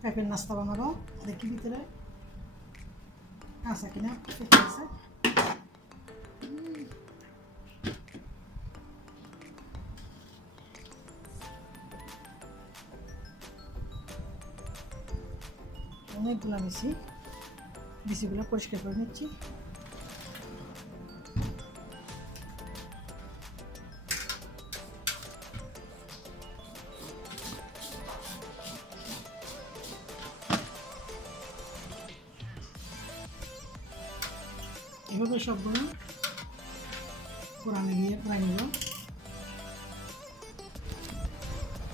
পেঁপের নাস্তা বানাবো। দেখি ভিতরে আছে কিনা। পেঁপে আছে, অনেকগুলো বিচিগুলো পরিষ্কার করে নিচ্ছি। এভাবে সবগুলো কোরানে গিয়ে প্রায় নিব।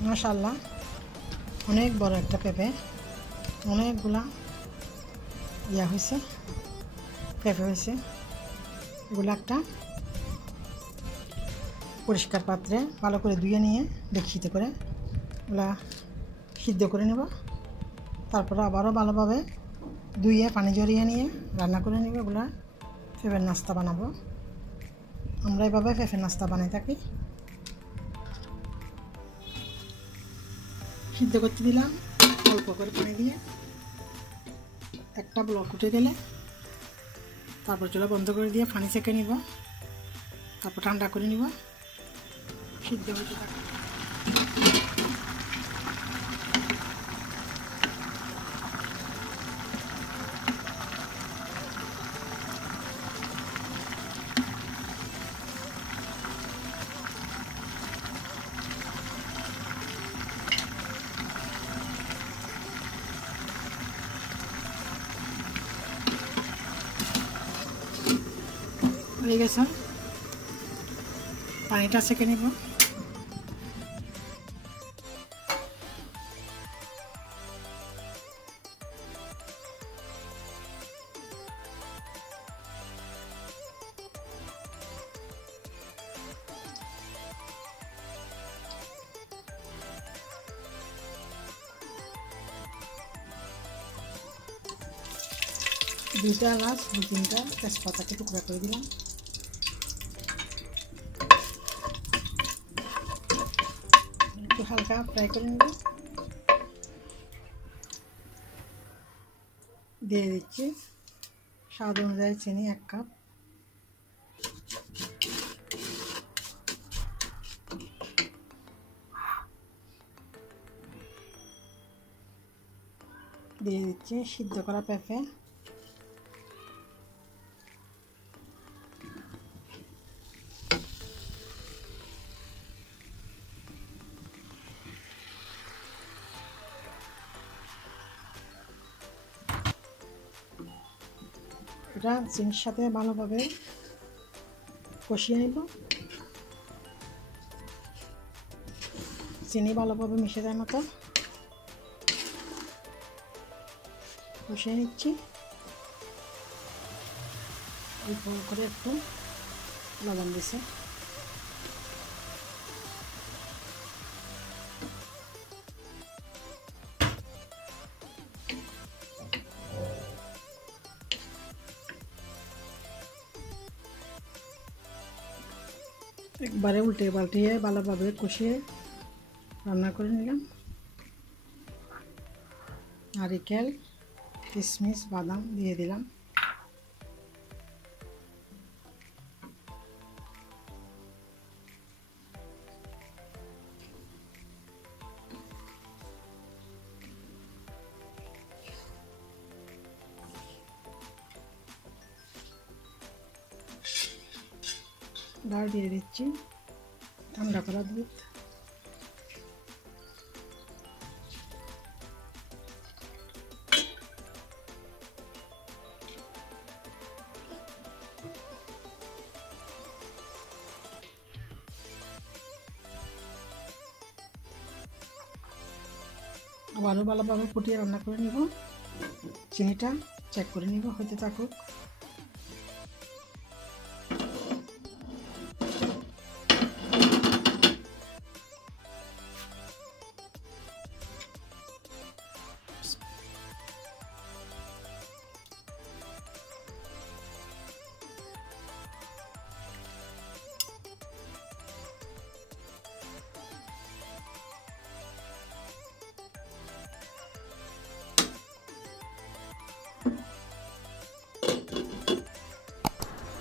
মাশাআল্লাহ, অনেক বড় একটা পেঁপে, অনেকগুলা হয়েছে, পেঁপে হয়েছে। এগুলো একটা পরিষ্কার পাত্রে ভালো করে ধুয়ে নিয়ে ডেকচিতে করে এগুলা সিদ্ধ করে নেব। তারপরে আবারও ভালোভাবে ধুয়ে পানি ঝরিয়ে নিয়ে রান্না করে নেব। এগুলা পেঁপের নাস্তা বানাবো। আমরা এভাবে পেঁপের নাস্তা বানাই থাকি। সিদ্ধ করতে দিলাম অল্প করে পানি দিয়ে। একটা ব্লক উঠে গেলে তারপর চুলা বন্ধ করে দিয়ে পানি ছেঁকে নিব। তারপর ঠান্ডা করে নিব। সিদ্ধ হতে থাকে। হয়ে গেছে, পানিটা ছেঁকে নিব। দুইটা এলাচ, দু তিনটা তেজপাতাকে টুকরা করে দিলাম। একটু হালকা ফ্রাই করে নেব। দিয়ে দিচ্ছি স্বাদ অনুযায়ী চিনি 1 কাপ। দিয়ে দিচ্ছি সিদ্ধ করা পেঁপে। এটা চিনির সাথে ভালোভাবে কষিয়ে নেব। চিনি ভালোভাবে মিশে যায় মতো কষিয়ে নিচ্ছি। অল্প করে একটু লবণ দিছে। একবারে উল্টে পাল্টিয়ে ভালোভাবে কষিয়ে রান্না করে নিলাম। নারিকেল, কিশমিশ, বাদাম দিয়ে দিলাম। ডাল দিয়ে দিচ্ছি ঠান্ডা করা দুধ। আবারও ভালোভাবে ফুটিয়ে রান্না করে নিব। চিনিটা চেক করে নিব, হতে থাকুক।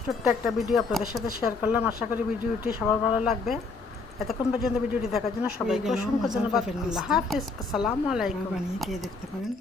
ছোট্ট একটা ভিডিও আপনাদের সাথে শেয়ার করলাম। আশা করি ভিডিওটি সবার ভালো লাগবে। এতক্ষণ পর্যন্ত ভিডিওটি দেখার জন্য সবাইকে অসংখ্য ধন্যবাদ। আল্লাহ হাফেজ, আসসালামু আলাইকুম। বানিয়ে খেয়ে দেখতে পারেন।